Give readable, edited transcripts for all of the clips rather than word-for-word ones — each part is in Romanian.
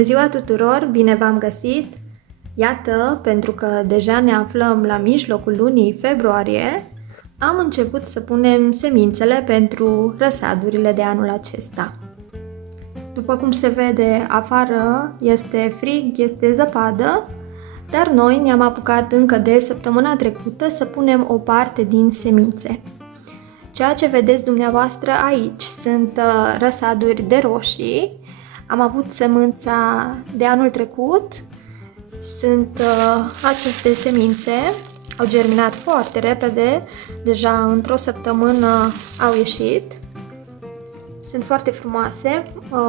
Bună ziua tuturor, bine v-am găsit! Iată, pentru că deja ne aflăm la mijlocul lunii februarie, am început să punem semințele pentru răsadurile de anul acesta. După cum se vede, afară este frig, este zăpadă, dar noi ne-am apucat încă de săptămâna trecută să punem o parte din semințe. Ceea ce vedeți dumneavoastră aici sunt răsaduri de roșii. Am avut sămânța de anul trecut, sunt aceste semințe, au germinat foarte repede, deja într-o săptămână au ieșit. Sunt foarte frumoase,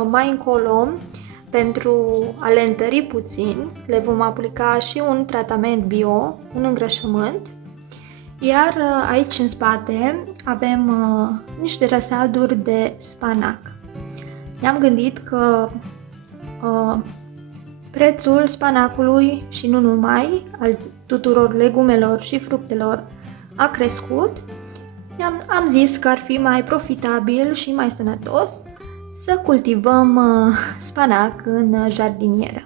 mai încolo, pentru a le întări puțin, le vom aplica și un tratament bio, un îngrășământ. Iar aici în spate avem niște răsaduri de spanac. Ne-am gândit că prețul spanacului și nu numai, al tuturor legumelor și fructelor a crescut. Am zis că ar fi mai profitabil și mai sănătos să cultivăm spanac în jardinieră.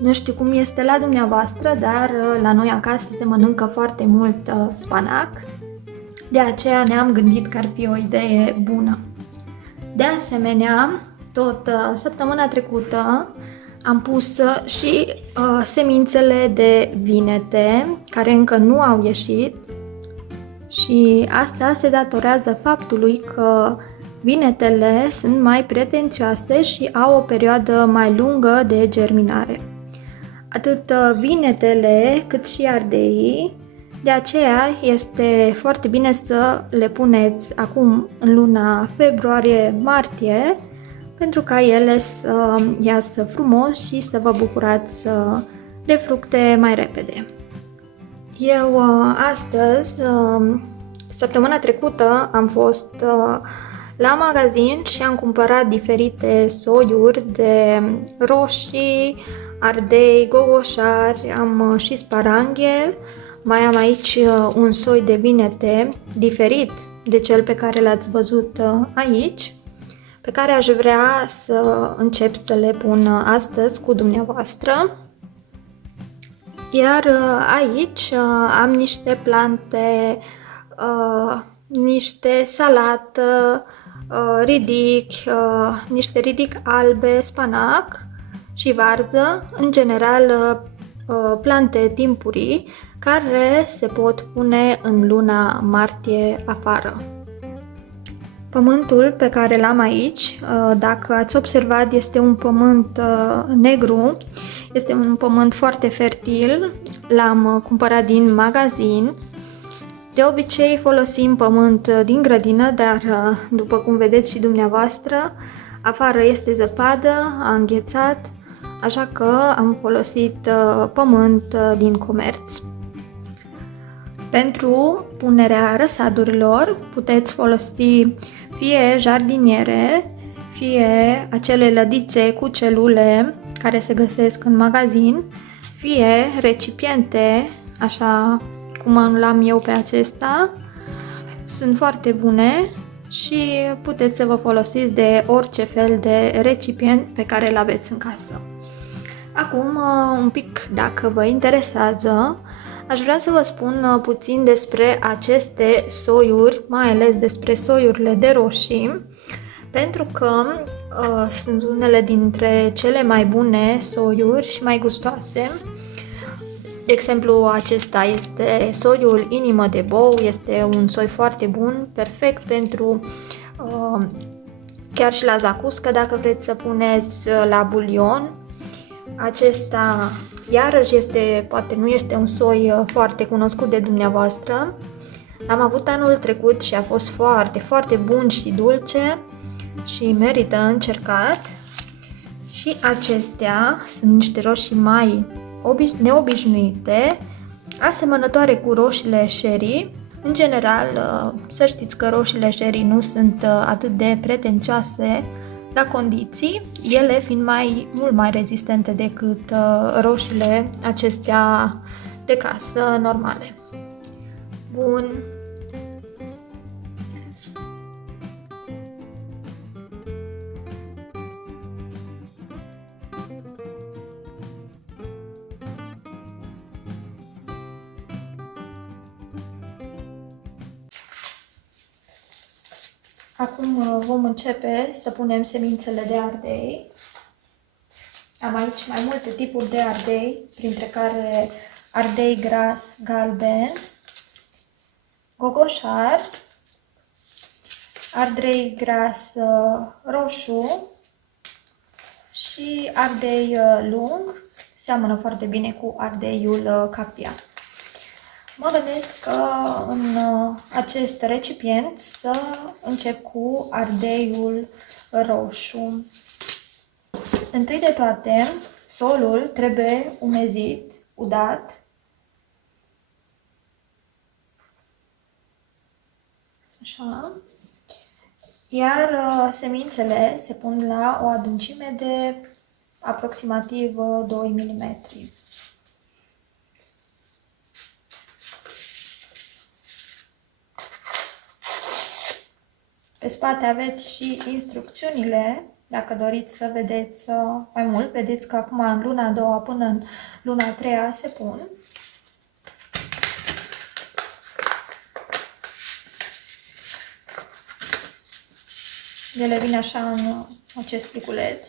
Nu știu cum este la dumneavoastră, dar la noi acasă se mănâncă foarte mult spanac. De aceea ne-am gândit că ar fi o idee bună. De asemenea, tot săptămâna trecută am pus și semințele de vinete, care încă nu au ieșit, și asta se datorează faptului că vinetele sunt mai pretențioase și au o perioadă mai lungă de germinare. Atât vinetele cât și ardeii, de aceea este foarte bine să le puneți acum în luna februarie-martie, pentru ca ele să iasă frumos și să vă bucurați de fructe mai repede. Eu astăzi, săptămâna trecută, am fost la magazin și am cumpărat diferite soiuri de roșii, ardei, gogoșari, am și sparanghel, mai am aici un soi de vinete diferit de cel pe care l-ați văzut aici, pe care aș vrea să încep să le pun astăzi cu dumneavoastră. Iar aici am niște plante, niște salată, ridic, niște ridic albe, spanac și varză, în general plante timpurii care se pot pune în luna martie afară. Pământul pe care l-am aici, dacă ați observat, este un pământ negru, este un pământ foarte fertil, l-am cumpărat din magazin. De obicei folosim pământ din grădină, dar după cum vedeți și dumneavoastră, afară este zăpadă, a înghețat, așa că am folosit pământ din comerț. Pentru punerea răsadurilor puteți folosi fie jardiniere, fie acele lădițe cu celule care se găsesc în magazin, fie recipiente, așa cum l-am eu pe acesta. Sunt foarte bune și puteți să vă folosiți de orice fel de recipient pe care îl aveți în casă. Acum, un pic, dacă vă interesează, aș vrea să vă spun puțin despre aceste soiuri, mai ales despre soiurile de roșii, pentru că sunt unele dintre cele mai bune soiuri și mai gustoase. De exemplu, acesta este soiul inimă de bou, este un soi foarte bun, perfect pentru chiar și la zacuscă, dacă vreți să puneți la bulion. Acesta iarăși poate nu este un soi foarte cunoscut de dumneavoastră. L-am avut anul trecut și a fost foarte, foarte bun și dulce și merită încercat. Și acestea sunt niște roșii mai neobișnuite, asemănătoare cu roșiile sherry. În general, să știți că roșiile sherry nu sunt atât de pretențioase la condiții, ele fiind mult mai rezistente decât roșiile acestea de casă normale. Bun. Acum vom începe să punem semințele de ardei. Am aici mai multe tipuri de ardei, printre care ardei gras galben, gogoșar, ardei gras roșu și ardei lung. Seamănă foarte bine cu ardeiul capia. Mă gândesc că în acest recipient să încep cu ardeiul roșu. Întâi de toate, solul trebuie umezit, udat. Așa. Iar semințele se pun la o adâncime de aproximativ 2 mm. Pe spate aveți și instrucțiunile, dacă doriți să vedeți mai mult. Vedeți că acum în luna a doua până în luna a treia se pun. Ele vin așa în acest pliculeț.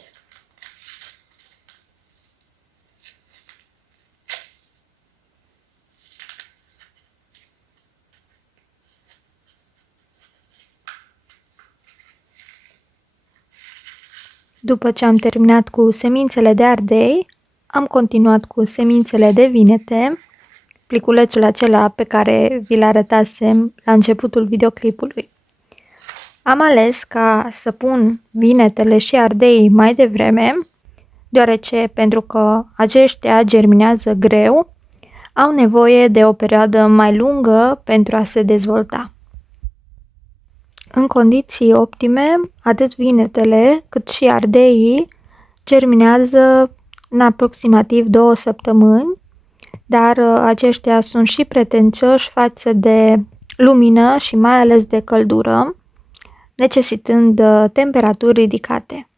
După ce am terminat cu semințele de ardei, am continuat cu semințele de vinete, pliculețul acela pe care vi-l arătasem la începutul videoclipului. Am ales ca să pun vinetele și ardeii mai devreme, deoarece pentru că aceștia germinează greu, au nevoie de o perioadă mai lungă pentru a se dezvolta. În condiții optime, atât vinetele cât și ardeii germinează în aproximativ 2 săptămâni, dar aceștia sunt și pretențioși față de lumină și mai ales de căldură, necesitând temperaturi ridicate.